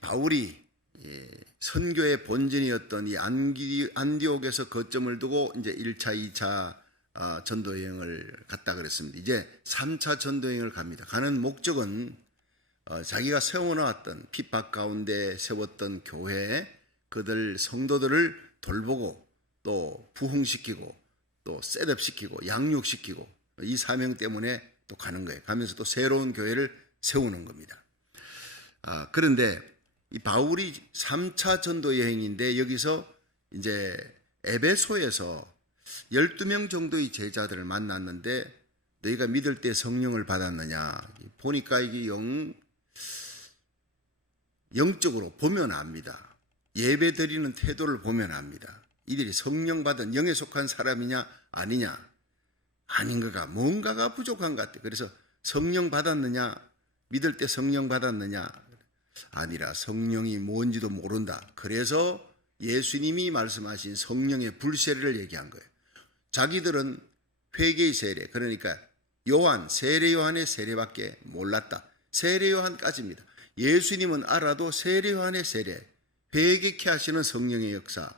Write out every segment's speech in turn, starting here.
바울이 선교의 본전이었던 이 안디옥에서 거점을 두고 이제 1차, 2차 전도 여행을 갔다 그랬습니다. 이제 3차 전도 여행을 갑니다. 가는 목적은 자기가 세워놓았던 핍박 가운데 세웠던 교회, 그들 성도들을 돌보고 또 부흥시키고 또 셋업시키고 양육시키고 이 사명 때문에 또 가는 거예요. 가면서 또 새로운 교회를 세우는 겁니다. 그런데 이 바울이 3차 전도 여행인데 여기서 이제 에베소에서 12명 정도의 제자들을 만났는데 너희가 믿을 때 성령을 받았느냐? 보니까 이게 영적으로 보면 압니다. 예배 드리는 태도를 보면 압니다. 이들이 성령 받은 영에 속한 사람이냐 아니냐? 아닌 거가 뭔가가 부족한 것 같아. 그래서 성령 받았느냐? 믿을 때 성령 받았느냐? 아니라 성령이 뭔지도 모른다. 그래서 예수님이 말씀하신 성령의 불세례를 얘기한 거예요. 자기들은 회개의 세례, 그러니까 세례 요한의 세례밖에 몰랐다. 세례 요한까지입니다. 예수님은 알아도 세례 요한의 세례, 회개케 하시는 성령의 역사,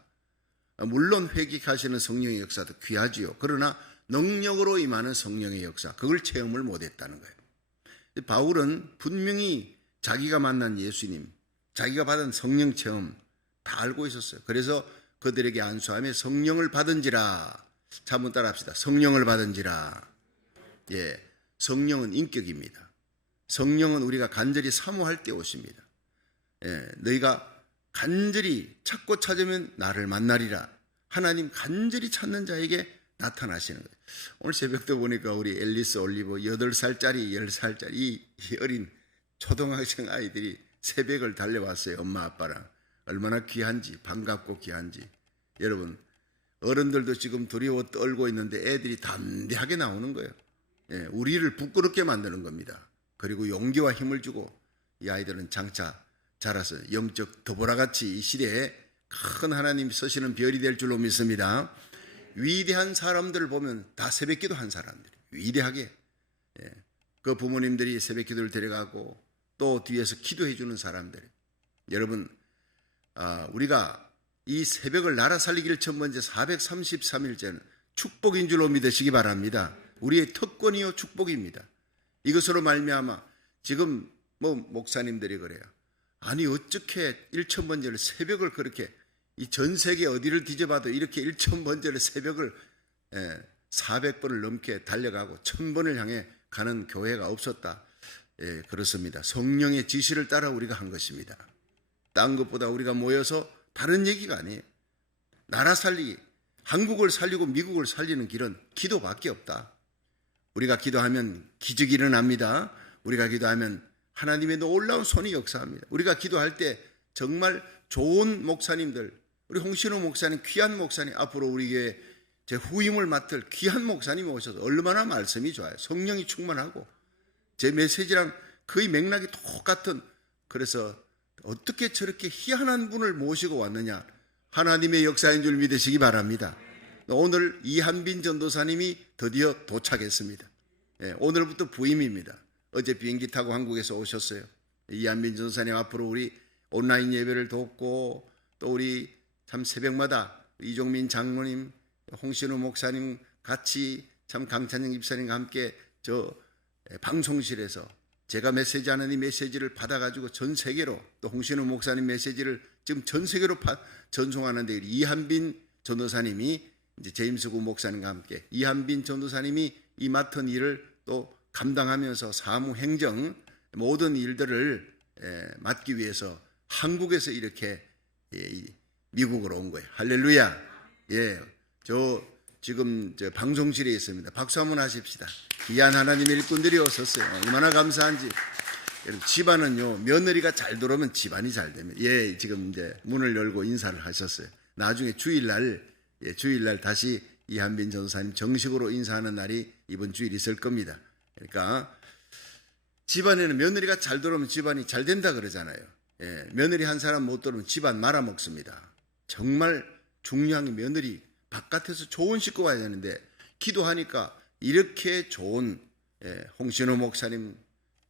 물론 회개케 하시는 성령의 역사도 귀하지요. 그러나 능력으로 임하는 성령의 역사, 그걸 체험을 못했다는 거예요. 바울은 분명히 자기가 만난 예수님, 자기가 받은 성령 체험 다 알고 있었어요. 그래서 그들에게 안수하며 성령을 받은지라. 자, 한번 따라 합시다. 성령을 받은지라. 성령은 인격입니다. 성령은 우리가 간절히 사모할 때 오십니다. 너희가 간절히 찾고 찾으면 나를 만나리라. 하나님 간절히 찾는 자에게 나타나시는 거예요. 오늘 새벽도 보니까 우리 앨리스 올리버 8살짜리 10살짜리 이 어린 초등학생 아이들이 새벽을 달려왔어요. 엄마 아빠랑. 얼마나 귀한지, 반갑고 귀한지. 여러분, 어른들도 지금 두려워 떨고 있는데 애들이 담대하게 나오는 거예요. 우리를 부끄럽게 만드는 겁니다. 그리고 용기와 힘을 주고 이 아이들은 장차 자라서 영적 더보라같이 이 시대에 큰 하나님이 서시는 별이 될 줄로 믿습니다. 위대한 사람들을 보면 다 새벽기도 한 사람들이 위대하게 그 부모님들이 새벽기도를 데려가고 또 뒤에서 기도해 주는 사람들. 여러분, 우리가 이 새벽을 나라 살리기를 첫 번째 433일째는 축복인 줄로 믿으시기 바랍니다. 우리의 특권이요 축복입니다. 이것으로 말미암아 지금 목사님들이 그래요. 아니 어떻게 1000번째를 새벽을 그렇게 이 전 세계 어디를 뒤져봐도 이렇게 1000번째를 새벽을 400번을 넘게 달려가고 1000번을 향해 가는 교회가 없었다. 그렇습니다. 성령의 지시를 따라 우리가 한 것입니다. 딴 것보다 우리가 모여서 다른 얘기가 아니에요. 나라 살리기, 한국을 살리고 미국을 살리는 길은 기도밖에 없다. 우리가 기도하면 기적이 일어납니다. 우리가 기도하면 하나님의 놀라운 손이 역사합니다. 우리가 기도할 때 정말 좋은 목사님들, 우리 홍신호 목사님, 귀한 목사님, 앞으로 우리 교회 제 후임을 맡을 귀한 목사님이 오셔서 얼마나 말씀이 좋아요. 성령이 충만하고 제 메시지랑 거의 맥락이 똑같은. 그래서 어떻게 저렇게 희한한 분을 모시고 왔느냐. 하나님의 역사인 줄 믿으시기 바랍니다. 오늘 이한빈 전도사님이 드디어 도착했습니다. 오늘부터 부임입니다. 어제 비행기 타고 한국에서 오셨어요. 이한빈 전도사님 앞으로 우리 온라인 예배를 돕고 또 우리 참 새벽마다 이종민 장로님, 홍신호 목사님 같이 참 강찬영 집사님과 함께 저 방송실에서 제가 메시지하는 이 메시지를 받아가지고 전 세계로 또 홍신호 목사님 메시지를 지금 전 세계로 전송하는데 이한빈 전도사님이 이제 제임스구 목사님과 함께 이한빈 전도사님이 이 맡은 일을 또 감당하면서 사무 행정 모든 일들을 맡기 위해서 한국에서 이렇게 미국으로 온 거예요. 할렐루야. 저 지금 저 방송실에 있습니다. 박수 한번 하십시다. 귀한 하나님의 일꾼들이 오셨어요. 얼마나 감사한지. 여러분, 집안은요, 며느리가 잘 들어오면 집안이 잘 됩니다. 지금 이제 문을 열고 인사를 하셨어요. 나중에 주일날 다시 이한빈 전도사님 정식으로 인사하는 날이 이번 주일 있을 겁니다. 그러니까 집안에는 며느리가 잘 들어오면 집안이 잘 된다 그러잖아요. 며느리 한 사람 못 들어오면 집안 말아먹습니다. 정말 중요한 게 며느리 바깥에서 좋은 식구 와야 되는데 기도하니까 이렇게 좋은 홍신호 목사님,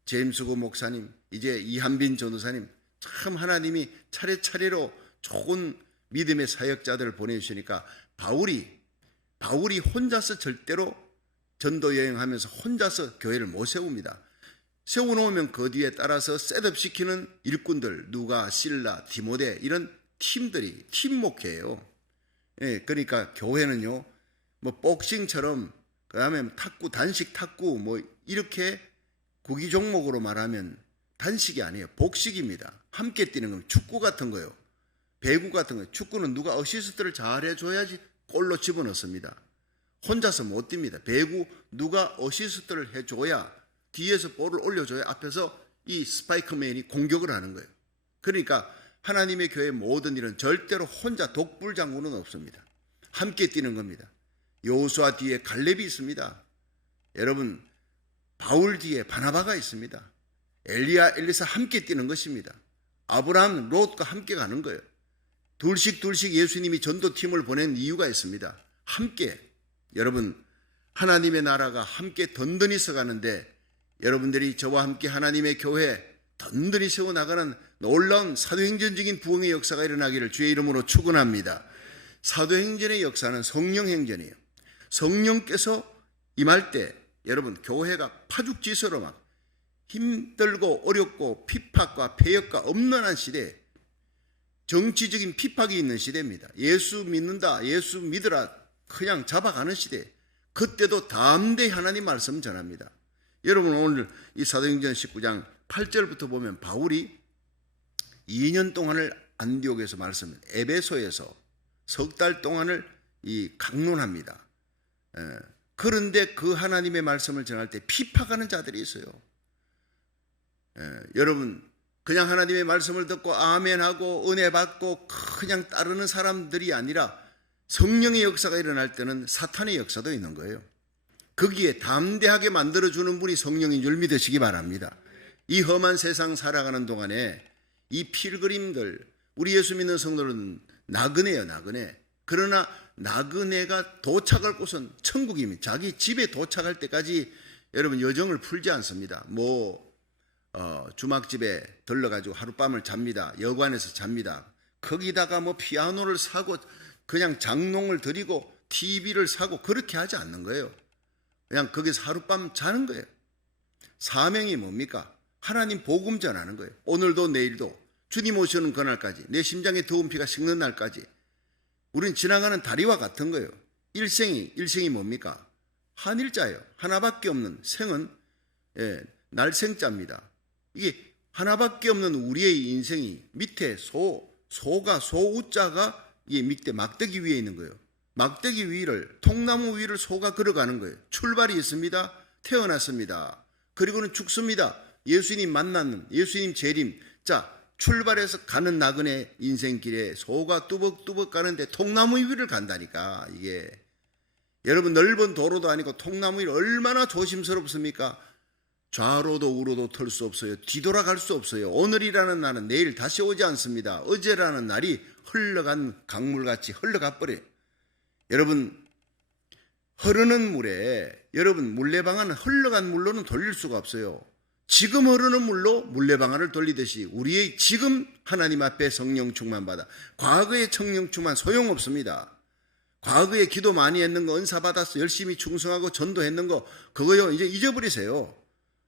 제임스고 목사님, 이제 이한빈 전도사님 참 하나님이 차례차례로 좋은 믿음의 사역자들을 보내주시니까 바울이 혼자서 절대로 전도 여행하면서 혼자서 교회를 못 세웁니다. 세워놓으면 그 뒤에 따라서 셋업시키는 일꾼들, 누가, 실라, 디모데 이런 팀들이 팀 목회예요. 예, 그러니까 교회는요, 뭐 복싱처럼 그다음에 탁구, 단식 탁구 뭐 이렇게 구기 종목으로 말하면 단식이 아니에요. 복식입니다. 함께 뛰는 건 축구 같은 거요. 배구 같은 거. 축구는 누가 어시스트를 잘 해줘야지 골로 집어넣습니다. 혼자서 못 뜁니다. 배구 누가 어시스트를 해줘야, 뒤에서 볼을 올려줘야 앞에서 이 스파이크맨이 공격을 하는 거예요. 그러니까 하나님의 교회 모든 일은 절대로 혼자 독불장군은 없습니다. 함께 뛰는 겁니다. 여호수아 뒤에 갈렙이 있습니다. 여러분, 바울 뒤에 바나바가 있습니다. 엘리야, 엘리사 함께 뛰는 것입니다. 아브라함, 롯과 함께 가는 거예요. 둘씩 예수님이 전도팀을 보낸 이유가 있습니다. 함께, 여러분, 하나님의 나라가 함께 든든히 서가는데 여러분들이 저와 함께 하나님의 교회 든든히 세워나가는 놀라운 사도행전적인 부흥의 역사가 일어나기를 주의 이름으로 축원합니다. 사도행전의 역사는 성령행전이에요. 성령께서 임할 때 여러분, 교회가 파죽지세로 막 힘들고 어렵고 핍박과 폐역과 엄난한 시대에, 정치적인 핍박이 있는 시대입니다. 예수 믿는다, 예수 믿으라 그냥 잡아가는 시대. 그때도 담대히 하나님 말씀 전합니다. 여러분, 오늘 이 사도행전 19장 8절부터 보면 바울이 2년 동안을 안디옥에서 에베소에서 석 달 동안을 강론합니다. 그런데 그 하나님의 말씀을 전할 때 핍박하는 자들이 있어요. 여러분, 그냥 하나님의 말씀을 듣고 아멘하고 은혜 받고 그냥 따르는 사람들이 아니라 성령의 역사가 일어날 때는 사탄의 역사도 있는 거예요. 거기에 담대하게 만들어주는 분이 성령인 줄 믿으시기 바랍니다. 이 험한 세상 살아가는 동안에 이 필그림들, 우리 예수 믿는 성도는 나그네예요, 나그네. 그러나 나그네가 도착할 곳은 천국입니다. 자기 집에 도착할 때까지 여러분 여정을 풀지 않습니다. 주막집에 들러가지고 하룻밤을 잡니다. 여관에서 잡니다. 거기다가 피아노를 사고 그냥 장롱을 드리고 TV를 사고 그렇게 하지 않는 거예요. 그냥 거기서 하룻밤 자는 거예요. 사명이 뭡니까? 하나님 복음 전하는 거예요. 오늘도 내일도 주님 오시는 그날까지, 내 심장에 더운 피가 식는 날까지 우린 지나가는 다리와 같은 거예요. 일생이 뭡니까? 한일자예요. 하나밖에 없는 생은 날생자입니다. 이게 하나밖에 없는 우리의 인생이 밑에 소우자가 이 밑에 막대기 위에 있는 거예요. 막대기 위를, 통나무 위를 소가 걸어가는 거예요. 출발이 있습니다. 태어났습니다. 그리고는 죽습니다. 예수님 만나는, 예수님 재림. 자, 출발해서 가는 나그네 인생길에 소가 뚜벅뚜벅 가는데 통나무 위를 간다니까. 이게 여러분, 넓은 도로도 아니고 통나무 위를 얼마나 조심스럽습니까? 좌로도 우로도 털 수 없어요. 뒤돌아갈 수 없어요. 오늘이라는 날은 내일 다시 오지 않습니다. 어제라는 날이 흘러간 강물같이 흘러가 버려요. 여러분, 흐르는 물에, 여러분, 물레방아는 흘러간 물로는 돌릴 수가 없어요. 지금 흐르는 물로 물레방아를 돌리듯이 우리의 지금 하나님 앞에 성령 충만 받아, 과거의 성령 충만 소용없습니다. 과거에 기도 많이 했는 거, 은사 받았어, 열심히 충성하고 전도했는 거, 그거요 이제 잊어버리세요.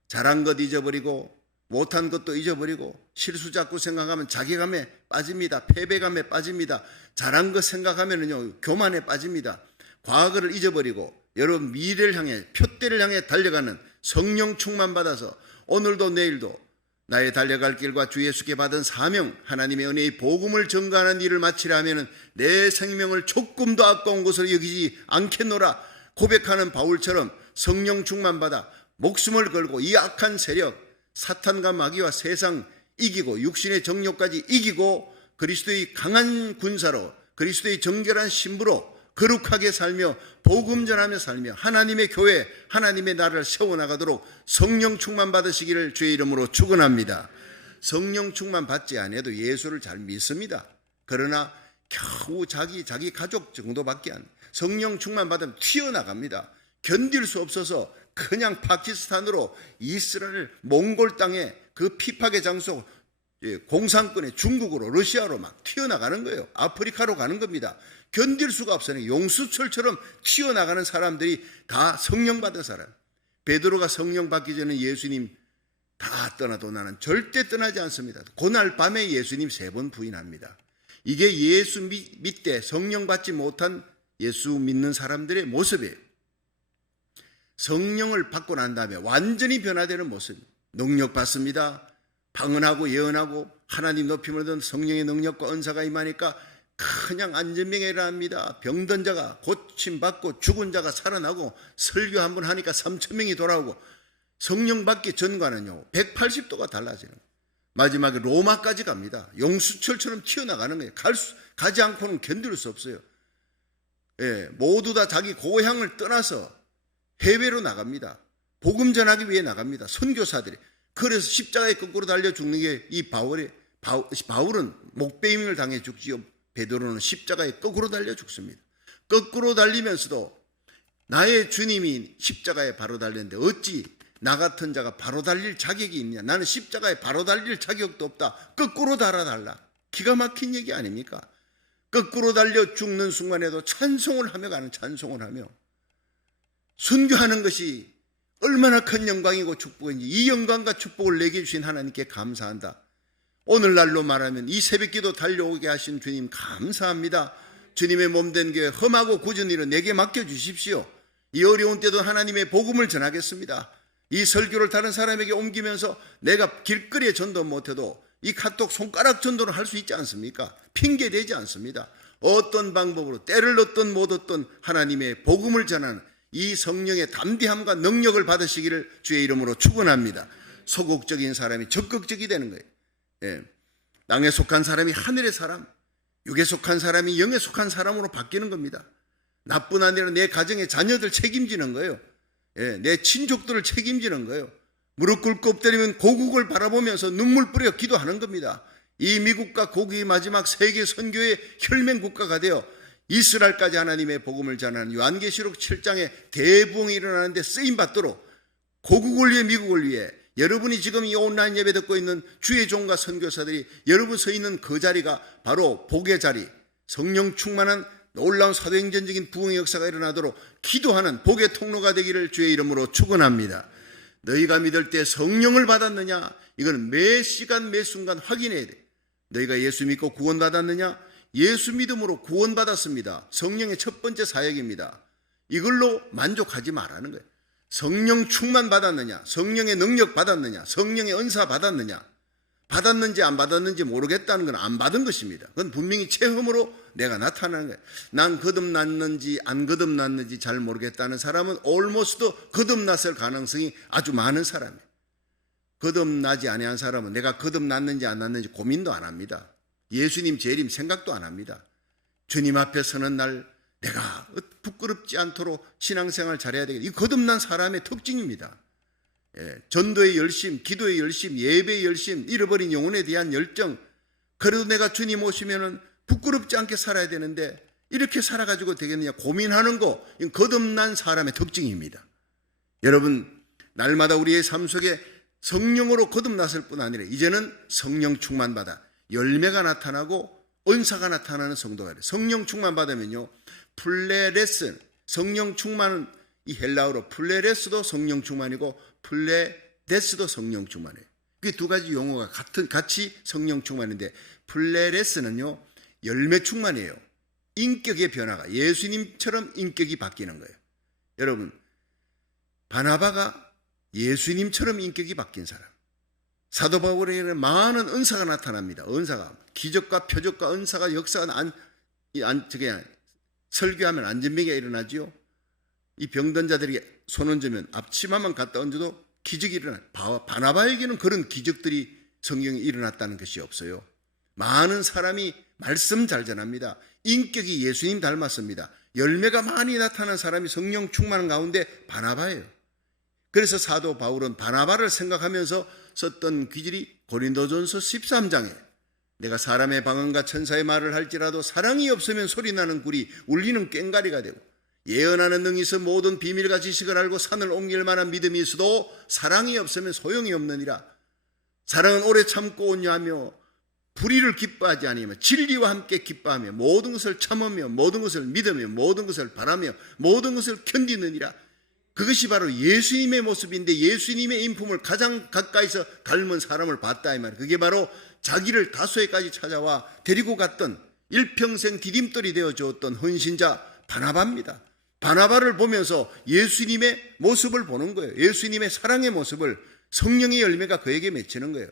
잘한 것 잊어버리고 못한 것도 잊어버리고, 실수 자꾸 생각하면 자괴감에 빠집니다. 패배감에 빠집니다. 잘한 것 생각하면은요 교만에 빠집니다. 과거를 잊어버리고 여러분 미래를 향해, 표대를 향해 달려가는 성령 충만 받아서 오늘도 내일도 나의 달려갈 길과 주 예수께 받은 사명, 하나님의 은혜의 복음을 전가하는 일을 마치려 하면은 내 생명을 조금도 아까운 것으로 여기지 않겠노라 고백하는 바울처럼 성령 충만 받아 목숨을 걸고 이 악한 세력, 사탄과 마귀와 세상 이기고 육신의 정욕까지 이기고 그리스도의 강한 군사로, 그리스도의 정결한 신부로 거룩하게 살며 복음 전하며 살며 하나님의 교회, 하나님의 나라를 세워나가도록 성령 충만 받으시기를 주의 이름으로 축원합니다. 성령 충만 받지 않아도 예수를 잘 믿습니다. 그러나 겨우 자기 가족 정도밖에 안, 성령 충만 받으면 튀어나갑니다. 견딜 수 없어서 그냥 파키스탄으로, 이스라엘 몽골 땅에 그 핍박의 장소 공산권의 중국으로 러시아로 막 튀어나가는 거예요. 아프리카로 가는 겁니다. 견딜 수가 없어요. 용수철처럼 튀어나가는 사람들이 다 성령 받은 사람. 베드로가 성령 받기 전에 예수님 다 떠나도 나는 절대 떠나지 않습니다. 그날 밤에 예수님 3번 부인합니다. 이게 예수 믿되 성령 받지 못한 예수 믿는 사람들의 모습이에요. 성령을 받고 난 다음에 완전히 변화되는 모습. 능력 받습니다. 방언하고 예언하고 하나님 높임을 얻은 성령의 능력과 은사가 임하니까 그냥 안전병에 일어납니다. 병든 자가 고침받고 죽은 자가 살아나고 설교 한번 하니까 3,000명이 돌아오고 성령 받기 전과는요 180도가 달라지는 거예요. 마지막에 로마까지 갑니다. 용수철처럼 튀어나가는 거예요. 가지 않고는 견딜 수 없어요. 모두 다 자기 고향을 떠나서 해외로 나갑니다. 복음 전하기 위해 나갑니다. 선교사들이. 그래서 십자가에 거꾸로 달려 죽는 게 이 바울은 목베임을 당해 죽지요. 베드로는 십자가에 거꾸로 달려 죽습니다. 거꾸로 달리면서도 나의 주님이 십자가에 바로 달렸는데 어찌 나 같은 자가 바로 달릴 자격이 있냐. 나는 십자가에 바로 달릴 자격도 없다. 거꾸로 달아달라. 기가 막힌 얘기 아닙니까? 거꾸로 달려 죽는 순간에도 찬송을 하며 가는, 찬송을 하며 순교하는 것이 얼마나 큰 영광이고 축복인지 이 영광과 축복을 내게 주신 하나님께 감사한다. 오늘날로 말하면 이 새벽기도 달려오게 하신 주님 감사합니다. 주님의 몸된 교회 험하고 굳은 일은 내게 맡겨주십시오. 이 어려운 때도 하나님의 복음을 전하겠습니다. 이 설교를 다른 사람에게 옮기면서 내가 길거리에 전도 못해도 이 카톡 손가락 전도를 할 수 있지 않습니까? 핑계되지 않습니다. 어떤 방법으로 때를 얻든 못 얻든 하나님의 복음을 전하는 이 성령의 담대함과 능력을 받으시기를 주의 이름으로 축원합니다. 소극적인 사람이 적극적이 되는 거예요. 땅에 속한 사람이 하늘의 사람, 육에 속한 사람이 영에 속한 사람으로 바뀌는 겁니다. 나뿐 아니라 내 가정의 자녀들 책임지는 거예요. 내 친족들을 책임지는 거예요. 무릎 꿇고 엎드리면 고국을 바라보면서 눈물 뿌려 기도하는 겁니다. 이 미국과 고국이 마지막 세계 선교의 혈맹 국가가 되어 이스라엘까지 하나님의 복음을 전하는 요한계시록 7장에 대부흥이 일어나는데 쓰임받도록 고국을 위해 미국을 위해 여러분이 지금 이 온라인 예배 듣고 있는 주의 종과 선교사들이 여러분 서 있는 그 자리가 바로 복의 자리, 성령 충만한 놀라운 사도행전적인 부흥의 역사가 일어나도록 기도하는 복의 통로가 되기를 주의 이름으로 축원합니다. 너희가 믿을 때 성령을 받았느냐? 이건 매 시간 매 순간 확인해야 돼. 너희가 예수 믿고 구원받았느냐? 예수 믿음으로 구원받았습니다. 성령의 첫 번째 사역입니다. 이걸로 만족하지 말라는 거예요. 성령 충만 받았느냐? 성령의 능력 받았느냐? 성령의 은사 받았느냐? 받았는지 안 받았는지 모르겠다는 건 안 받은 것입니다. 그건 분명히 체험으로 내가 나타나는 거예요. 난 거듭났는지 안 거듭났는지 잘 모르겠다는 사람은 almost 거듭났을 가능성이 아주 많은 사람이에요. 거듭나지 아니한 사람은 내가 거듭났는지 안 났는지 고민도 안 합니다. 예수님 재림 생각도 안 합니다. 주님 앞에 서는 날 내가 부끄럽지 않도록 신앙생활 잘해야 되겠다. 이 거듭난 사람의 특징입니다. 전도의 열심, 기도의 열심, 예배의 열심, 잃어버린 영혼에 대한 열정. 그래도 내가 주님 오시면은 부끄럽지 않게 살아야 되는데 이렇게 살아가지고 되겠느냐 고민하는 거, 이건 거듭난 사람의 특징입니다. 여러분, 날마다 우리의 삶 속에 성령으로 거듭났을 뿐 아니라 이제는 성령 충만 받아 열매가 나타나고 은사가 나타나는 성도가 돼요. 성령 충만 받으면요, 플레레스, 성령 충만은 이 헬라어로 플레레스도 성령 충만이고 플레데스도 성령 충만이에요. 그 두 가지 용어가 같이 성령 충만인데, 플레레스는요 열매 충만이에요. 인격의 변화가 예수님처럼 인격이 바뀌는 거예요. 여러분, 바나바가 예수님처럼 인격이 바뀐 사람. 사도 바울에게는 많은 은사가 나타납니다. 은사가 기적과 표적과 은사가 역사가 설교하면 안전병이 일어나지요. 이 병든 자들에게 손 얹으면 앞치마만 갖다 얹어도 기적이 일어나요. 바나바에게는 그런 기적들이 성경에 일어났다는 것이 없어요. 많은 사람이 말씀 잘 전합니다. 인격이 예수님 닮았습니다. 열매가 많이 나타난 사람이 성령 충만한 가운데 바나바예요. 그래서 사도 바울은 바나바를 생각하면서 썼던 기질이 고린도전서 13장에 내가 사람의 방언과 천사의 말을 할지라도 사랑이 없으면 소리나는 굴이 울리는 꽹과리가 되고 예언하는 능이 있어 모든 비밀과 지식을 알고 산을 옮길 만한 믿음이 있어도 사랑이 없으면 소용이 없느니라. 사랑은 오래 참고 온유하며 불의를 기뻐하지 아니하며 진리와 함께 기뻐하며 모든 것을 참으며 모든 것을 믿으며 모든 것을 바라며 모든 것을 견디느니라. 그것이 바로 예수님의 모습인데 예수님의 인품을 가장 가까이서 닮은 사람을 봤다 이 말이에요. 그게 바로 자기를 다소에까지 찾아와 데리고 갔던 일평생 디딤돌이 되어 주었던 헌신자 바나바입니다. 바나바를 보면서 예수님의 모습을 보는 거예요. 예수님의 사랑의 모습을, 성령의 열매가 그에게 맺히는 거예요.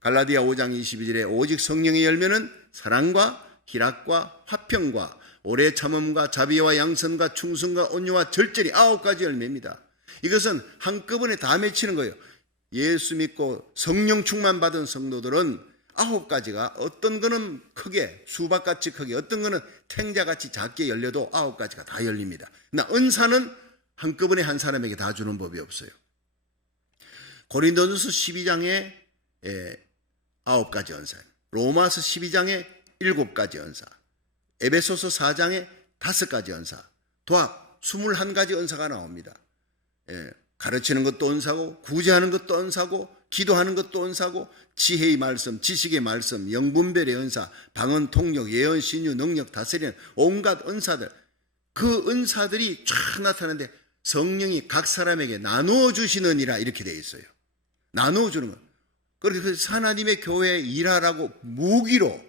갈라디아 5장 22절에 오직 성령의 열매는 사랑과 희락과 화평과 오래 참음과 자비와 양선과 충성과 온유와 절제리 9가지 열매입니다. 이것은 한꺼번에 다 맺히는 거예요. 예수 믿고 성령 충만 받은 성도들은 9가지가 어떤 거는 크게 수박같이 크게 어떤 거는 탱자같이 작게 열려도 9가지가 다 열립니다. 그러나 은사는 한꺼번에 한 사람에게 다 주는 법이 없어요. 고린도전서 12장에 9가지 은사, 로마서 12장에 7가지 은사, 에베소서 4장에 5가지 은사, 도합 21가지 은사가 나옵니다. 가르치는 것도 은사고, 구제하는 것도 은사고, 기도하는 것도 은사고, 지혜의 말씀, 지식의 말씀, 영분별의 은사, 방언, 통역, 예언, 신유, 능력, 다스리는 온갖 은사들, 그 은사들이 쫙 나타나는데 성령이 각 사람에게 나누어 주시느니라 이렇게 되어 있어요. 나누어 주는 것. 그래서 하나님의 교회에 일하라고 무기로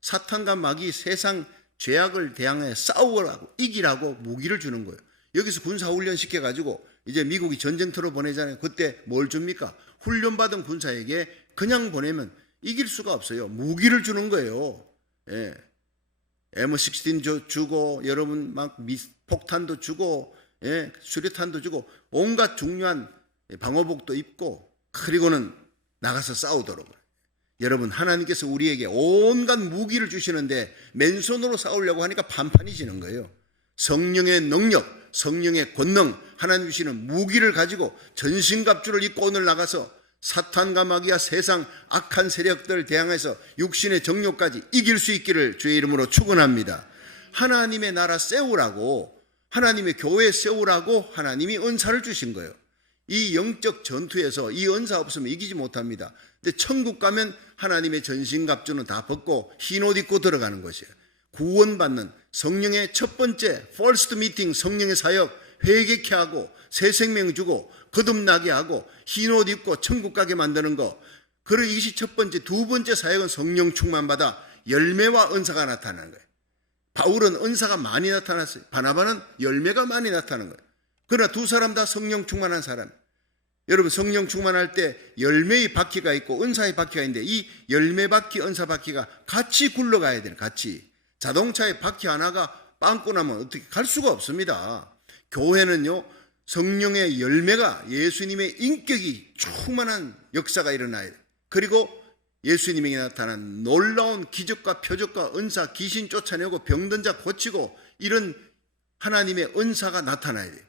사탄과 마귀 세상 죄악을 대항해 싸우라고 이기라고 무기를 주는 거예요. 여기서 군사훈련 시켜가지고 이제 미국이 전쟁터로 보내잖아요. 그때 뭘 줍니까? 훈련받은 군사에게 그냥 보내면 이길 수가 없어요. 무기를 주는 거예요. M16 주고 여러분 막 폭탄도 주고 수류탄도 주고 온갖 중요한 방호복도 입고 그리고는 나가서 싸우도록. 여러분 하나님께서 우리에게 온갖 무기를 주시는데 맨손으로 싸우려고 하니까 판판이 지는 거예요. 성령의 능력, 성령의 권능, 하나님 주시는 무기를 가지고 전신갑주를 입고 오늘 나가서 사탄과 마귀와 세상 악한 세력들을 대항해서 육신의 정욕까지 이길 수 있기를 주의 이름으로 축원합니다. 하나님의 나라 세우라고, 하나님의 교회 세우라고 하나님이 은사를 주신 거예요. 이 영적 전투에서 이 은사 없으면 이기지 못합니다. 근데 천국 가면 하나님의 전신갑주는 다 벗고 흰 옷 입고 들어가는 것이에요. 구원받는 성령의 첫 번째 first meeting, 성령의 사역 회개케 하고 새 생명 주고 거듭나게 하고 흰 옷 입고 천국 가게 만드는 거. 그리고 이것이 첫 번째. 두 번째 사역은 성령 충만 받아 열매와 은사가 나타나는 거예요. 바울은 은사가 많이 나타났어요. 바나바는 열매가 많이 나타나는 거예요. 그러나 두 사람 다 성령 충만한 사람. 여러분 성령 충만할 때 열매의 바퀴가 있고 은사의 바퀴가 있는데 이 열매 바퀴, 은사 바퀴가 같이 굴러가야 돼요. 같이. 자동차의 바퀴 하나가 빵꾸 나면 어떻게 갈 수가 없습니다. 교회는요, 성령의 열매가 예수님의 인격이 충만한 역사가 일어나야 돼요. 그리고 예수님에게 나타난 놀라운 기적과 표적과 은사, 귀신 쫓아내고 병든 자 고치고 이런 하나님의 은사가 나타나야 돼요.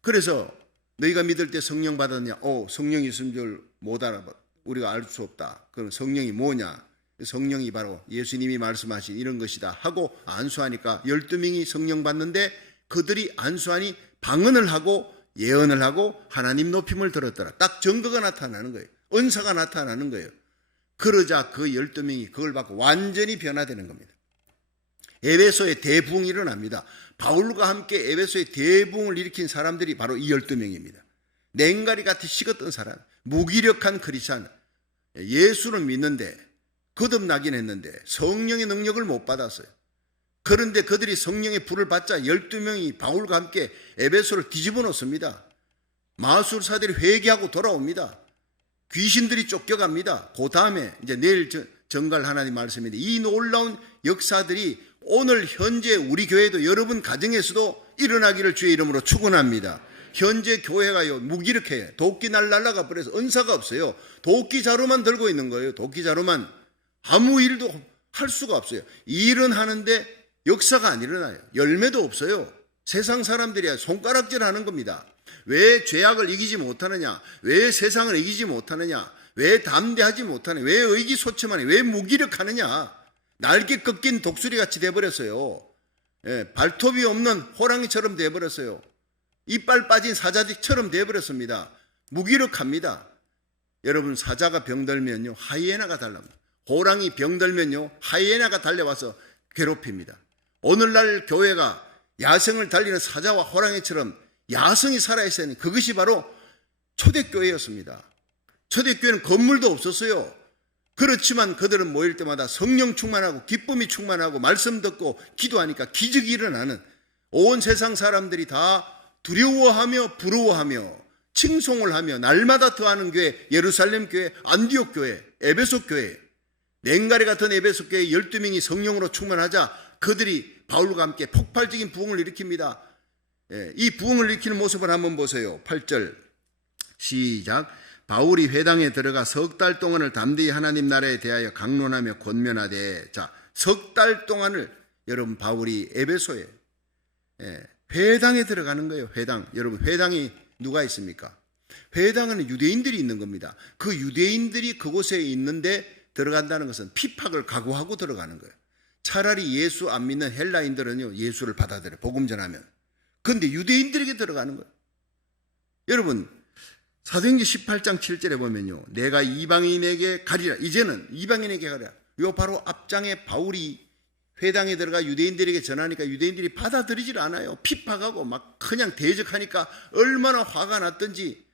그래서 너희가 믿을 때 성령 받았냐? 성령이 있으면 줄 못 알아봐. 우리가 알 수 없다. 그럼 성령이 뭐냐? 성령이 바로 예수님이 말씀하신 이런 것이다 하고 안수하니까 12명이 성령 받는데 그들이 안수하니 방언을 하고 예언을 하고 하나님 높임을 들었더라. 딱 증거가 나타나는 거예요. 은사가 나타나는 거예요. 그러자 그 12명이 그걸 받고 완전히 변화되는 겁니다. 에베소에 대부흥이 일어납니다. 바울과 함께 에베소에 대부흥을 일으킨 사람들이 바로 이 12명입니다. 냉가리 같이 식었던 사람, 무기력한 크리스찬, 예수는 믿는데 거듭나긴 했는데 성령의 능력을 못 받았어요. 그런데 그들이 성령의 불을 받자 12명이 바울과 함께 에베소를 뒤집어 놓습니다. 마술사들이 회개하고 돌아옵니다. 귀신들이 쫓겨갑니다. 그 다음에 이제 내일 정갈 하나님 말씀인데 이 놀라운 역사들이 오늘 현재 우리 교회도 여러분 가정에서도 일어나기를 주의 이름으로 축원합니다. 현재 교회가요 무기력해요. 도끼 날라가 버려서 은사가 없어요. 도끼 자루만 들고 있는 거예요. 도끼 자루만. 아무 일도 할 수가 없어요. 일은 하는데 역사가 안 일어나요. 열매도 없어요. 세상 사람들이 손가락질 하는 겁니다. 왜 죄악을 이기지 못하느냐? 왜 세상을 이기지 못하느냐? 왜 담대하지 못하느냐? 왜 의기소침하느냐? 왜 무기력하느냐? 날개 꺾인 독수리같이 돼버렸어요. 발톱이 없는 호랑이처럼 돼버렸어요. 이빨 빠진 사자처럼 돼버렸습니다. 무기력합니다. 여러분 사자가 병들면요 하이에나가 달라옵니다. 호랑이 병들면요 하이에나가 달려와서 괴롭힙니다. 오늘날 교회가 야성을 달리는 사자와 호랑이처럼 야성이 살아있어야 하는 그것이 바로 초대교회였습니다. 초대교회는 건물도 없었어요. 그렇지만 그들은 모일 때마다 성령 충만하고 기쁨이 충만하고 말씀 듣고 기도하니까 기적이 일어나는, 온 세상 사람들이 다 두려워하며 부러워하며 칭송을 하며 날마다 더하는 교회, 예루살렘 교회, 안디옥 교회, 에베소 교회, 냉가리 같은 에베소 교회 12명이 성령으로 충만하자 그들이 바울과 함께 폭발적인 부흥을 일으킵니다. 이 부흥을 일으키는 모습을 한번 보세요. 8절 시작. 바울이 회당에 들어가 석 달 동안을 담대히 하나님 나라에 대하여 강론하며 권면하되. 자, 석 달 동안을 여러분 바울이 에베소에 회당에 들어가는 거예요. 회당. 여러분 회당이 누가 있습니까? 회당은 유대인들이 있는 겁니다. 그 유대인들이 그곳에 있는데 들어간다는 것은 핍박을 각오하고 들어가는 거예요. 차라리 예수 안 믿는 헬라인들은요 예수를 받아들여 복음 전하면. 그런데 유대인들에게 들어가는 거예요. 여러분 사도행전 18장 7절에 보면요 내가 이방인에게 가리라. 이제는 이방인에게 가리라. 요 바로 앞장에 바울이 회당에 들어가 유대인들에게 전하니까 유대인들이 받아들이질 않아요. 핍박하고 막 그냥 대적하니까 얼마나 화가 났던지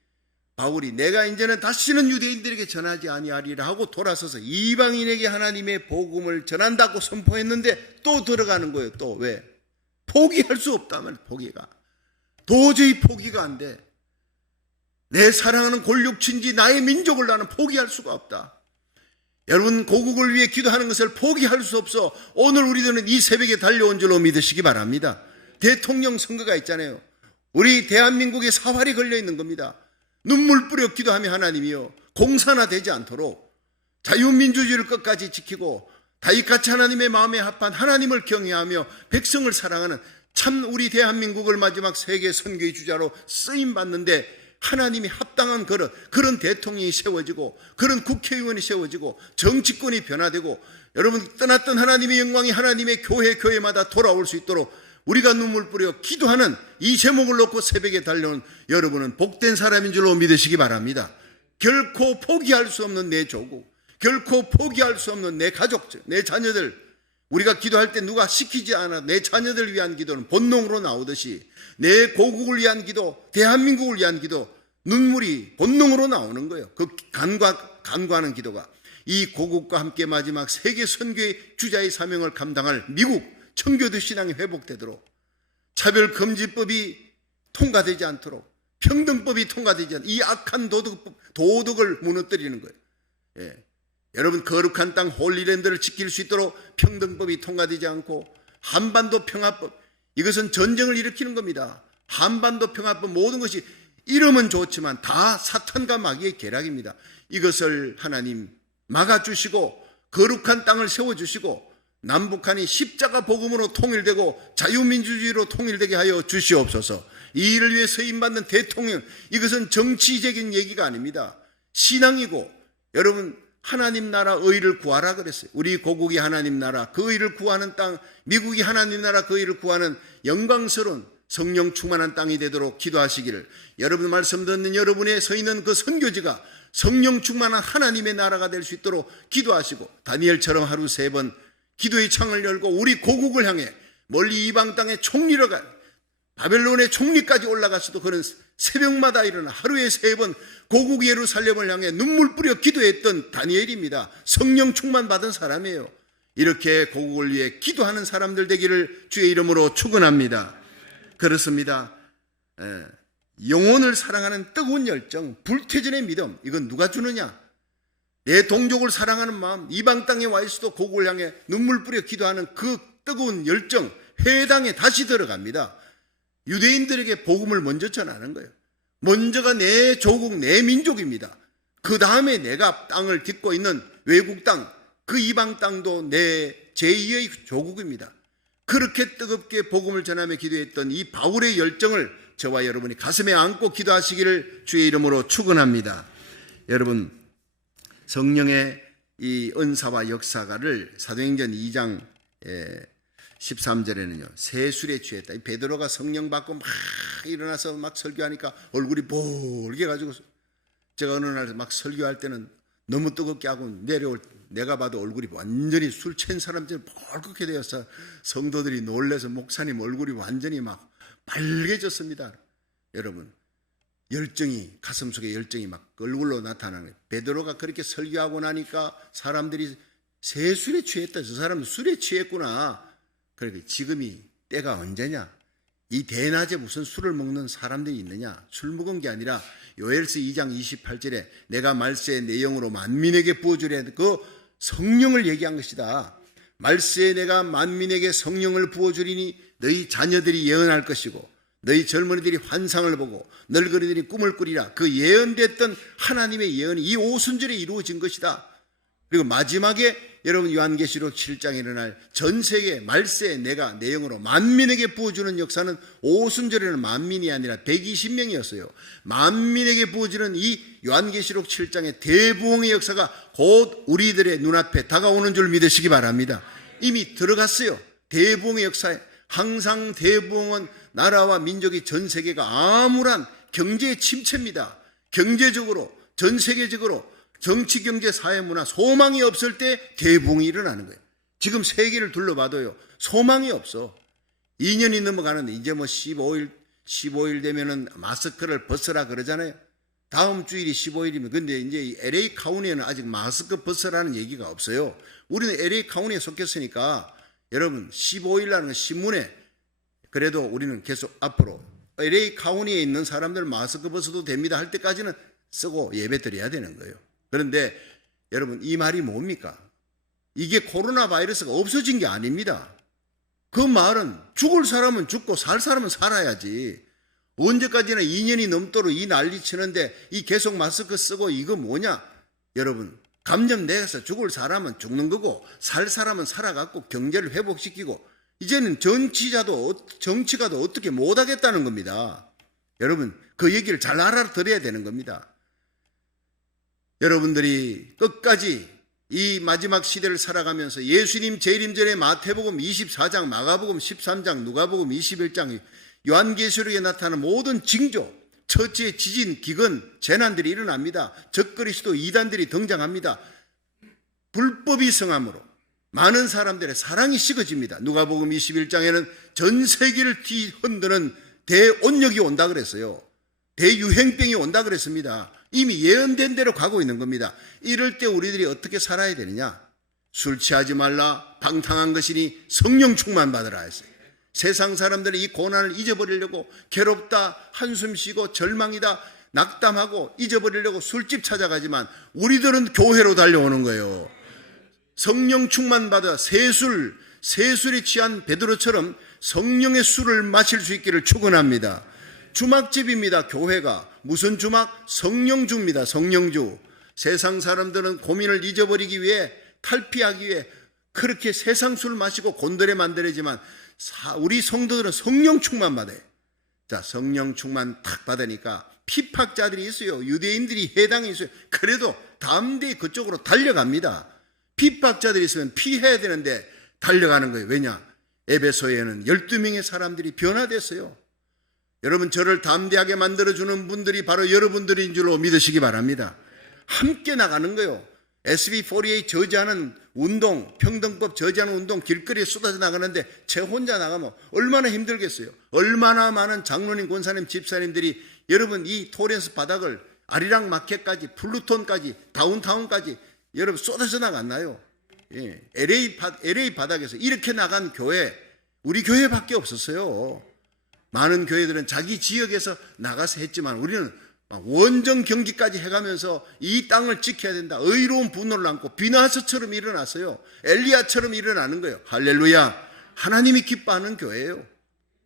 바울이 내가 이제는 다시는 유대인들에게 전하지 아니하리라 하고 돌아서서 이방인에게 하나님의 복음을 전한다고 선포했는데 또 들어가는 거예요. 또 왜? 포기할 수 없다면 포기가 도저히 포기가 안 돼. 내 사랑하는 골육친지 나의 민족을 나는 포기할 수가 없다. 여러분 고국을 위해 기도하는 것을 포기할 수 없어. 오늘 우리들은 이 새벽에 달려온 줄로 믿으시기 바랍니다. 대통령 선거가 있잖아요. 우리 대한민국에 사활이 걸려 있는 겁니다. 눈물 뿌려 기도하며 하나님이요 공산화 되지 않도록 자유민주주의를 끝까지 지키고 다윗같이 하나님의 마음에 합한 하나님을 경외하며 백성을 사랑하는 참 우리 대한민국을 마지막 세계 선교의 주자로 쓰임받는데 하나님이 합당한 그런 대통령이 세워지고 그런 국회의원이 세워지고 정치권이 변화되고 여러분 떠났던 하나님의 영광이 하나님의 교회마다 돌아올 수 있도록 우리가 눈물 뿌려 기도하는 이 제목을 놓고 새벽에 달려온 여러분은 복된 사람인 줄로 믿으시기 바랍니다. 결코 포기할 수 없는 내 조국, 결코 포기할 수 없는 내 가족, 내 자녀들, 우리가 기도할 때 누가 시키지 않아 내 자녀들을 위한 기도는 본능으로 나오듯이 내 고국을 위한 기도, 대한민국을 위한 기도, 눈물이 본능으로 나오는 거예요. 그 간구하는 기도가 이 고국과 함께 마지막 세계 선교의 주자의 사명을 감당할 미국 청교도 신앙이 회복되도록 차별금지법이 통과되지 않도록 평등법이 통과되지 않도록 이 악한 도덕을 무너뜨리는 거예요. 여러분 거룩한 땅 홀리랜드를 지킬 수 있도록 평등법이 통과되지 않고 한반도 평화법, 이것은 전쟁을 일으키는 겁니다. 한반도 평화법 모든 것이 이름은 좋지만 다 사탄과 마귀의 계략입니다. 이것을 하나님 막아주시고 거룩한 땅을 세워주시고 남북한이 십자가 복음으로 통일되고 자유민주주의로 통일되게 하여 주시옵소서. 이 일을 위해 서임받는 대통령, 이것은 정치적인 얘기가 아닙니다. 신앙이고 여러분 하나님 나라 의를 구하라 그랬어요. 우리 고국이 하나님 나라 그 의를 구하는 땅, 미국이 하나님 나라 그 의를 구하는 영광스러운 성령 충만한 땅이 되도록 기도하시기를, 여러분 말씀 듣는 여러분의 서 있는 그 선교지가 성령 충만한 하나님의 나라가 될 수 있도록 기도하시고 다니엘처럼 하루 3번 기도의 창을 열고 우리 고국을 향해 멀리 이방 땅의 총리로 가 바벨론의 총리까지 올라가서도 그런 새벽마다 일어나 하루에 3번 고국 예루살렘을 향해 눈물 뿌려 기도했던 다니엘입니다. 성령 충만 받은 사람이에요. 이렇게 고국을 위해 기도하는 사람들 되기를 주의 이름으로 축원합니다. 그렇습니다. 영혼을 사랑하는 뜨거운 열정, 불태전의 믿음, 이건 누가 주느냐? 내 동족을 사랑하는 마음, 이방 땅에 와 있어도 고국을 향해 눈물 뿌려 기도하는 그 뜨거운 열정, 회당에 다시 들어갑니다. 유대인들에게 복음을 먼저 전하는 거예요. 먼저가 내 조국, 내 민족입니다. 그 다음에 내가 땅을 딛고 있는 외국 땅, 그 이방 땅도 내 제2의 조국입니다. 그렇게 뜨겁게 복음을 전하며 기도했던 이 바울의 열정을 저와 여러분이 가슴에 안고 기도하시기를 주의 이름으로 축원합니다. 여러분 성령의 이 은사와 역사가를 사도행전 2장 13절에는요 세술에 취했다. 베드로가 성령 받고 막 일어나서 막 설교하니까 얼굴이 볼게 가지고 제가 어느 날 막 설교할 때는 너무 뜨겁게 하고 내려올 내가 봐도 얼굴이 완전히 술 취한 사람처럼 뻘겋게 되어서 성도들이 놀래서 목사님 얼굴이 완전히 막 빨개졌습니다. 여러분, 열정이, 가슴 속에 열정이 막 얼굴로 나타나는 거예요. 베드로가 그렇게 설교하고 나니까 사람들이 새 술에 취했다. 저 사람은 술에 취했구나. 그러니까 지금이 때가 언제냐? 이 대낮에 무슨 술을 먹는 사람들이 있느냐? 술 먹은 게 아니라 요엘서 2장 28절에 내가 말세의 내 영으로 만민에게 부어주려 그 성령을 얘기한 것이다. 말세에 내가 만민에게 성령을 부어주리니 너희 자녀들이 예언할 것이고 너희 젊은이들이 환상을 보고 늙은이들이 꿈을 꾸리라. 그 예언됐던 하나님의 예언이 이 오순절에 이루어진 것이다. 그리고 마지막에 여러분 요한계시록 7장에 일어날 전 세계 말세에 내가 내 영으로 만민에게 부어주는 역사는 오순절에는 만민이 아니라 120명이었어요. 만민에게 부어주는 이 요한계시록 7장의 대부흥의 역사가 곧 우리들의 눈앞에 다가오는 줄 믿으시기 바랍니다. 이미 들어갔어요. 대부흥의 역사에. 항상 대부흥은 나라와 민족이 전 세계가 아무런 경제의 침체입니다. 경제적으로 전 세계적으로 정치, 경제, 사회, 문화 소망이 없을 때 대부흥이 일어나는 거예요. 지금 세계를 둘러봐도요. 소망이 없어. 2년이 넘어가는데 이제 뭐 15일 되면은 마스크를 벗으라 그러잖아요. 다음 주일이 15일이면 근데 이제 LA 카운티에는 아직 마스크 벗으라는 얘기가 없어요. 우리는 LA 카운티에 속했으니까 여러분 15일이라는 신문에 그래도 우리는 계속 앞으로 LA 카운티에 있는 사람들 마스크 벗어도 됩니다 할 때까지는 쓰고 예배 드려야 되는 거예요. 그런데 여러분 이 말이 뭡니까? 이게 코로나 바이러스가 없어진 게 아닙니다. 그 말은 죽을 사람은 죽고 살 사람은 살아야지. 언제까지나 2년이 넘도록 이 난리 치는데 이 계속 마스크 쓰고 이거 뭐냐? 여러분 감염돼서 죽을 사람은 죽는 거고 살 사람은 살아갖고 경제를 회복시키고 이제는 정치가도 어떻게 못하겠다는 겁니다. 여러분 그 얘기를 잘 알아들어야 되는 겁니다. 여러분들이 끝까지 이 마지막 시대를 살아가면서 예수님 재림 전에 마태복음 24장, 마가복음 13장, 누가복음 21장, 요한계시록에 나타나는 모든 징조, 첫째 지진, 기근, 재난들이 일어납니다. 적그리스도 이단들이 등장합니다. 불법이 성함으로 많은 사람들의 사랑이 식어집니다. 누가복음 21장에는 전 세계를 뒤흔드는 대온역이 온다 그랬어요. 대유행병이 온다 그랬습니다. 이미 예언된 대로 가고 있는 겁니다. 이럴 때 우리들이 어떻게 살아야 되느냐? 술 취하지 말라, 방탕한 것이니 성령 충만 받으라 했어요. 세상 사람들이 이 고난을 잊어버리려고 괴롭다, 한숨 쉬고 절망이다, 낙담하고 잊어버리려고 술집 찾아가지만 우리들은 교회로 달려오는 거예요. 성령 충만 받아 세술에 취한 베드로처럼 성령의 술을 마실 수 있기를 축원합니다. 주막집입니다. 교회가. 무슨 주막? 성령주입니다. 성령주. 세상 사람들은 고민을 잊어버리기 위해 탈피하기 위해 그렇게 세상 술 마시고 곤드레 만들어지만 우리 성도들은 성령 충만 받아요. 자, 성령 충만 탁 받으니까 핍박자들이 있어요. 유대인들이 해당이 있어요. 그래도 담대히 그쪽으로 달려갑니다. 핍박자들이 있으면 피해야 되는데 달려가는 거예요. 왜냐? 에베소에는 12명의 사람들이 변화됐어요. 여러분 저를 담대하게 만들어주는 분들이 바로 여러분들인 줄로 믿으시기 바랍니다. 함께 나가는 거예요. SB48 저지하는 운동, 평등법 저지하는 운동 길거리에 쏟아져 나가는데 제 혼자 나가면 얼마나 힘들겠어요. 얼마나 많은 장로님, 권사님, 집사님들이 여러분 이 토렌스 바닥을 아리랑 마켓까지 플루톤까지 다운타운까지 여러분 쏟아져 나갔나요? 예, LA 바닥에서 이렇게 나간 교회 우리 교회밖에 없었어요. 많은 교회들은 자기 지역에서 나가서 했지만 우리는 원정 경기까지 해가면서 이 땅을 지켜야 된다. 의로운 분노를 안고 비나스처럼 일어났어요. 엘리야처럼 일어나는 거예요. 할렐루야. 하나님이 기뻐하는 교회예요.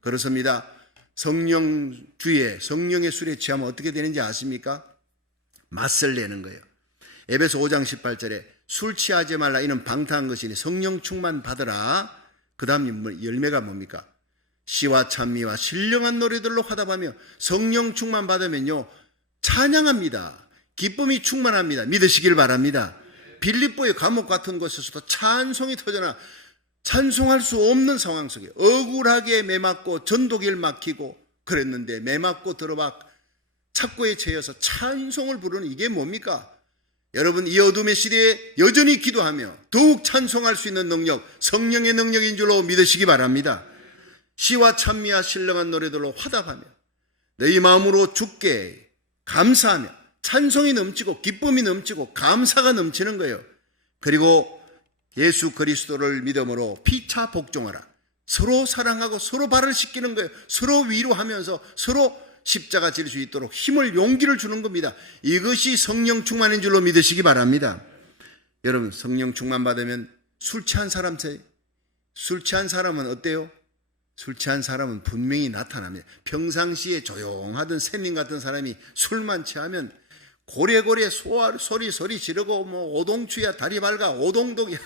그렇습니다. 성령주에 성령의 술에 취하면 어떻게 되는지 아십니까? 맛을 내는 거예요. 에베소 5장 18절에 술 취하지 말라 이는 방탕한 것이니 성령 충만 받으라. 그 다음 열매가 뭡니까? 시와 찬미와 신령한 노래들로 화답하며 성령 충만 받으면요 찬양합니다. 기쁨이 충만합니다. 믿으시길 바랍니다. 빌립보의 감옥 같은 곳에서도 찬송이 터져나 찬송할 수 없는 상황 속에 억울하게 매맞고 전도길 막히고 그랬는데 매맞고 들어박 착고에 채여서 찬송을 부르는 이게 뭡니까? 여러분, 이 어둠의 시대에 여전히 기도하며 더욱 찬송할 수 있는 능력, 성령의 능력인 줄로 믿으시기 바랍니다. 시와 찬미와 신령한 노래들로 화답하며 너희 마음으로 주께 감사하며 찬송이 넘치고 기쁨이 넘치고 감사가 넘치는 거예요. 그리고 예수 그리스도를 믿음으로 피차 복종하라. 서로 사랑하고 서로 발을 씻기는 거예요. 서로 위로하면서 서로 십자가 질 수 있도록 힘을, 용기를 주는 겁니다. 이것이 성령 충만인 줄로 믿으시기 바랍니다. 여러분, 성령 충만 받으면 술 취한 사람은 어때요? 술 취한 사람은 분명히 나타납니다. 평상시에 조용하던 샌님 같은 사람이 술만 취하면 고래고래 소리 지르고 오동추야 다리 밝아 오동독이야.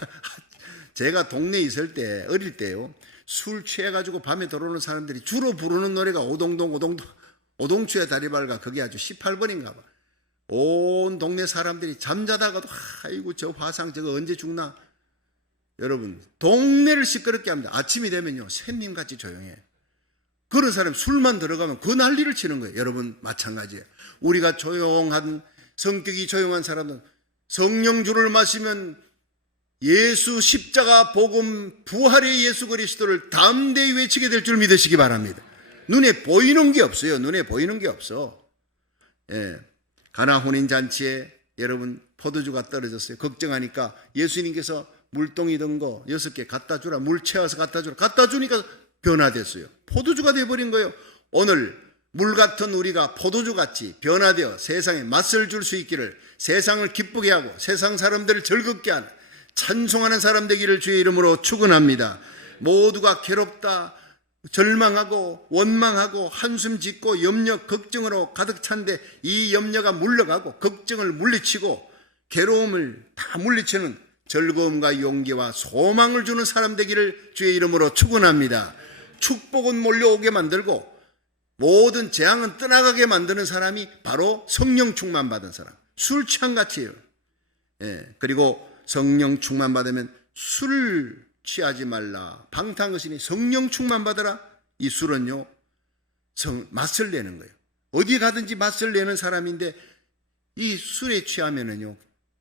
제가 동네에 있을 때, 어릴 때요, 술 취해가지고 밤에 들어오는 사람들이 주로 부르는 노래가 오동추야 다리 밝아. 그게 아주 18번인가 봐. 온 동네 사람들이 잠자다가도 아이고 저 화상 저거 언제 죽나. 여러분, 동네를 시끄럽게 합니다. 아침이 되면요, 샌님같이 조용해. 그런 사람 술만 들어가면 그 난리를 치는 거예요. 여러분, 마찬가지예요. 우리가 조용한, 성격이 조용한 사람은 성령주를 마시면 예수 십자가 복음 부활의 예수 그리스도를 담대히 외치게 될 줄 믿으시기 바랍니다. 눈에 보이는 게 없어요. 눈에 보이는 게 없어. 예. 가나 혼인잔치에 여러분 포도주가 떨어졌어요. 걱정하니까 예수님께서 물동이 든 거 6개 갖다 주라. 물 채워서 갖다 주라. 갖다 주니까 변화됐어요. 포도주가 돼버린 거예요. 오늘 물 같은 우리가 포도주같이 변화되어 세상에 맛을 줄 수 있기를, 세상을 기쁘게 하고 세상 사람들을 즐겁게 하는 찬송하는 사람 되기를 주의 이름으로 축원합니다. 모두가 괴롭다, 절망하고 원망하고 한숨 짓고 염려 걱정으로 가득 찬데 이 염려가 물러가고 걱정을 물리치고 괴로움을 다 물리치는 즐거움과 용기와 소망을 주는 사람 되기를 주의 이름으로 축원합니다. 축복은 몰려오게 만들고 모든 재앙은 떠나가게 만드는 사람이 바로 성령 충만 받은 사람, 술 취한같이요. 예, 그리고 성령 충만 받으면 술을 취하지 말라. 방탕의신이 성령 충만 받으라. 이 술은요, 맛을 내는 거예요. 어디 가든지 맛을 내는 사람인데 이 술에 취하면은요,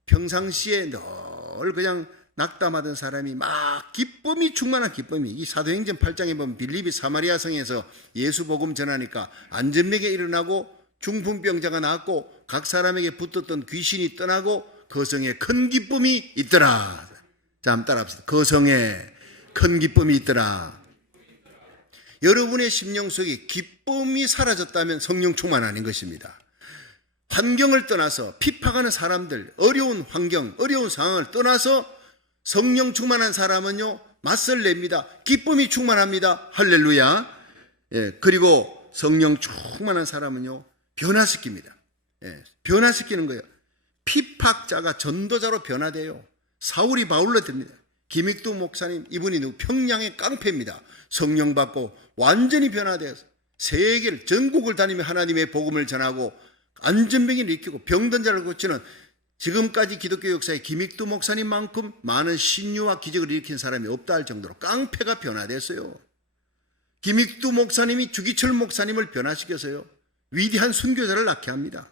평상시에 늘 그냥 낙담하던 사람이 막 기쁨이, 충만한 기쁨이, 이 사도행전 8장에 보면 빌립이 사마리아 성에서 예수 복음 전하니까 안전맥에 일어나고 중풍병자가 낫고 각 사람에게 붙었던 귀신이 떠나고 그 성에 큰 기쁨이 있더라. 자, 한번 따라합시다. 그 성에 큰 기쁨이 있더라. 여러분의 심령 속에 기쁨이 사라졌다면 성령 충만 아닌 것입니다. 환경을 떠나서 피파가는 사람들, 어려운 환경, 어려운 상황을 떠나서 성령 충만한 사람은요, 맛을 냅니다. 기쁨이 충만합니다. 할렐루야. 예, 그리고 성령 충만한 사람은요, 변화시킵니다. 예, 변화시키는 거예요. 피팍자가 전도자로 변화돼요. 사울이 바울로 됩니다. 김익두 목사님, 이분이 평양의 깡패입니다. 성령 받고 완전히 변화되어서 세계를, 전국을 다니며 하나님의 복음을 전하고 안전병을 일으키고 병든 자를 고치는, 지금까지 기독교 역사에 김익두 목사님만큼 많은 신유와 기적을 일으킨 사람이 없다 할 정도로 깡패가 변화됐어요. 김익두 목사님이 주기철 목사님을 변화시켜서요, 위대한 순교자를 낳게 합니다.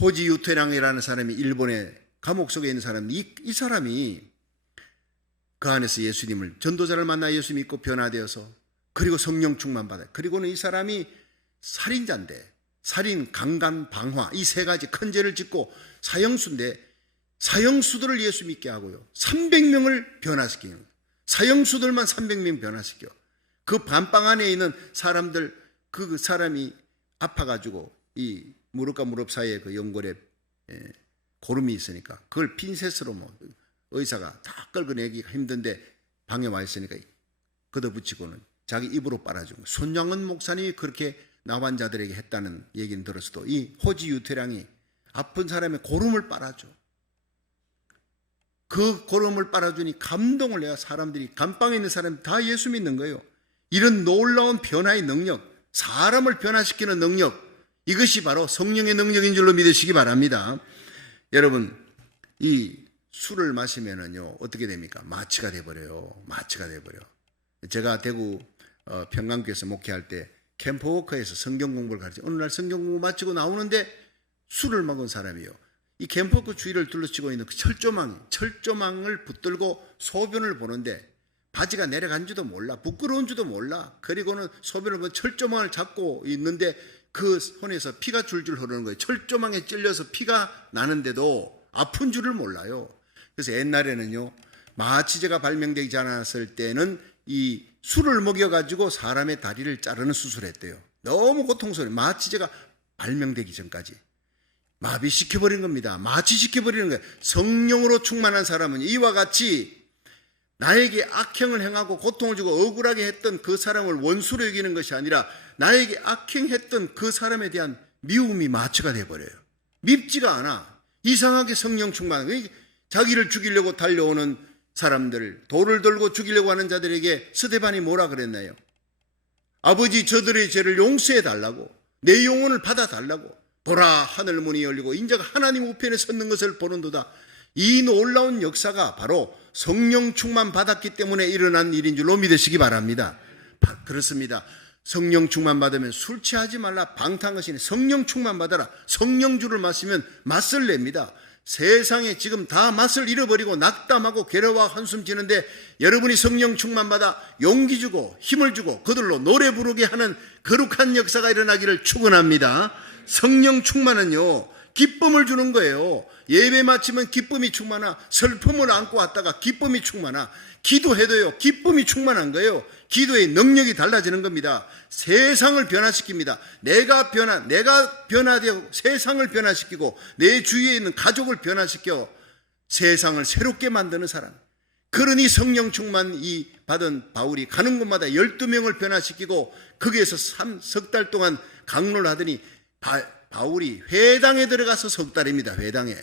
호지 유태랑이라는 사람이 일본의 감옥 속에 있는 사람, 이 사람이 그 안에서 예수님을, 전도자를 만나 예수 믿고 변화되어서, 그리고 성령 충만 받아요. 그리고는 이 사람이 살인자인데, 살인, 강간, 방화, 이 세 가지 큰 죄를 짓고 사형수인데, 사형수들을 예수 믿게 하고요, 300명을 변화시키는 거예요. 사형수들만 300명 변화시켜. 그 반방 안에 있는 사람들, 그 사람이 아파가지고 이 무릎과 무릎 사이에 그 연골에 고름이 있으니까 그걸 핀셋으로 의사가 다 끌어내기가 힘든데 방에 와 있으니까 걷어붙이고는 자기 입으로 빨아준 거예요. 손양은 목사님이 그렇게 나환자들에게 했다는 얘기는 들었어도 이 호지 유태량이 아픈 사람의 고름을 빨아줘. 그 고름을 빨아주니 감동을 내가, 사람들이, 감방에 있는 사람이 다 예수 믿는 거예요. 이런 놀라운 변화의 능력, 사람을 변화시키는 능력, 이것이 바로 성령의 능력인 줄로 믿으시기 바랍니다. 여러분, 이 술을 마시면은요, 어떻게 됩니까? 마취가 돼버려요. 마취가 돼버려. 제가 대구 평강교에서 목회할 때 캠프워커에서 성경 공부를 가르쳐. 어느 날 성경 공부 마치고 나오는데 술을 먹은 사람이요. 이 캠프워커 주위를 둘러치고 있는 그 철조망을 붙들고 소변을 보는데 바지가 내려간 줄도 몰라, 부끄러운 줄도 몰라. 그리고는 소변을 보면 철조망을 잡고 있는데 그 손에서 피가 줄줄 흐르는 거예요. 철조망에 찔려서 피가 나는데도 아픈 줄을 몰라요. 그래서 옛날에는요, 마취제가 발명되지 않았을 때는 이 술을 먹여가지고 사람의 다리를 자르는 수술을 했대요. 너무 고통스러워요. 마취제가 발명되기 전까지. 마비시켜버린 겁니다. 마취시켜버리는 거예요. 성령으로 충만한 사람은 이와 같이 나에게 악행을 행하고 고통을 주고 억울하게 했던 그 사람을 원수로 여기는 것이 아니라 나에게 악행했던 그 사람에 대한 미움이 마취가 돼버려요. 밉지가 않아. 이상하게 성령 충만. 자기를 죽이려고 달려오는 사람들, 돌을 들고 죽이려고 하는 자들에게 스데반이 뭐라 그랬나요? 아버지, 저들의 죄를 용서해 달라고, 내 영혼을 받아 달라고. 보라, 하늘 문이 열리고 인자가 하나님 우편에 섰는 것을 보는도다. 이 놀라운 역사가 바로 성령 충만 받았기 때문에 일어난 일인 줄로 믿으시기 바랍니다. 그렇습니다. 성령 충만 받으면 술 취하지 말라. 방탕하시네. 성령 충만 받아라. 성령주를 마시면 맛을 냅니다. 세상에 지금 다 맛을 잃어버리고 낙담하고 괴로워 한숨 지는데 여러분이 성령 충만 받아 용기 주고 힘을 주고 그들로 노래 부르게 하는 거룩한 역사가 일어나기를 축원합니다. 성령 충만은요, 기쁨을 주는 거예요. 예배 마치면 기쁨이 충만하. 슬픔을 안고 왔다가 기쁨이 충만하. 기도해도요, 기쁨이 충만한 거예요. 기도의 능력이 달라지는 겁니다. 세상을 변화시킵니다. 내가 변화되고 세상을 변화시키고 내 주위에 있는 가족을 변화시켜 세상을 새롭게 만드는 사람. 그러니 성령 충만 받은 바울이 가는 곳마다 12명을 변화시키고 거기에서 3석 달 동안 강론을 하더니 바울이 회당에 들어가서 석 달입니다. 회당에.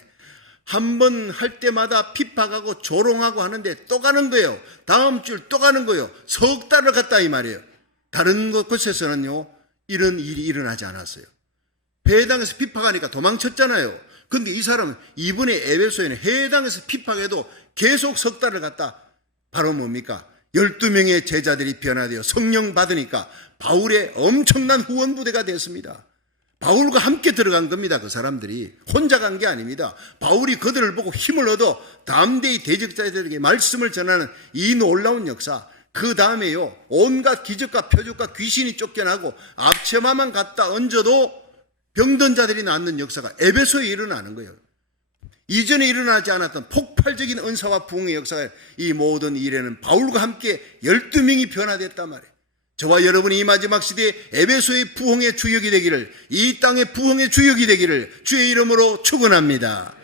한 번 할 때마다 핍박하고 조롱하고 하는데 또 가는 거예요. 다음 주 또 가는 거예요. 석 달을 갔다 이 말이에요. 다른 곳에서는요, 이런 일이 일어나지 않았어요. 회당에서 핍박하니까 도망쳤잖아요. 그런데 이 사람은 이번에 에베소에는 회당에서 핍박해도 계속 석 달을 갔다. 바로 뭡니까? 12명의 제자들이 변화되어 성령 받으니까 바울의 엄청난 후원부대가 됐습니다. 바울과 함께 들어간 겁니다. 그 사람들이 혼자 간 게 아닙니다. 바울이 그들을 보고 힘을 얻어 담대히 대적자들에게 말씀을 전하는 이 놀라운 역사. 그 다음에요, 온갖 기적과 표적과 귀신이 쫓겨나고 앞치마만 갖다 얹어도 병든 자들이 낫는 역사가 에베소에 일어나는 거예요. 이전에 일어나지 않았던 폭발적인 은사와 부흥의 역사가 이 모든 일에는 바울과 함께 12명이 변화됐단 말이에요. 저와 여러분이 이 마지막 시대에 에베소의 부흥의 주역이 되기를, 이 땅의 부흥의 주역이 되기를 주의 이름으로 축원합니다.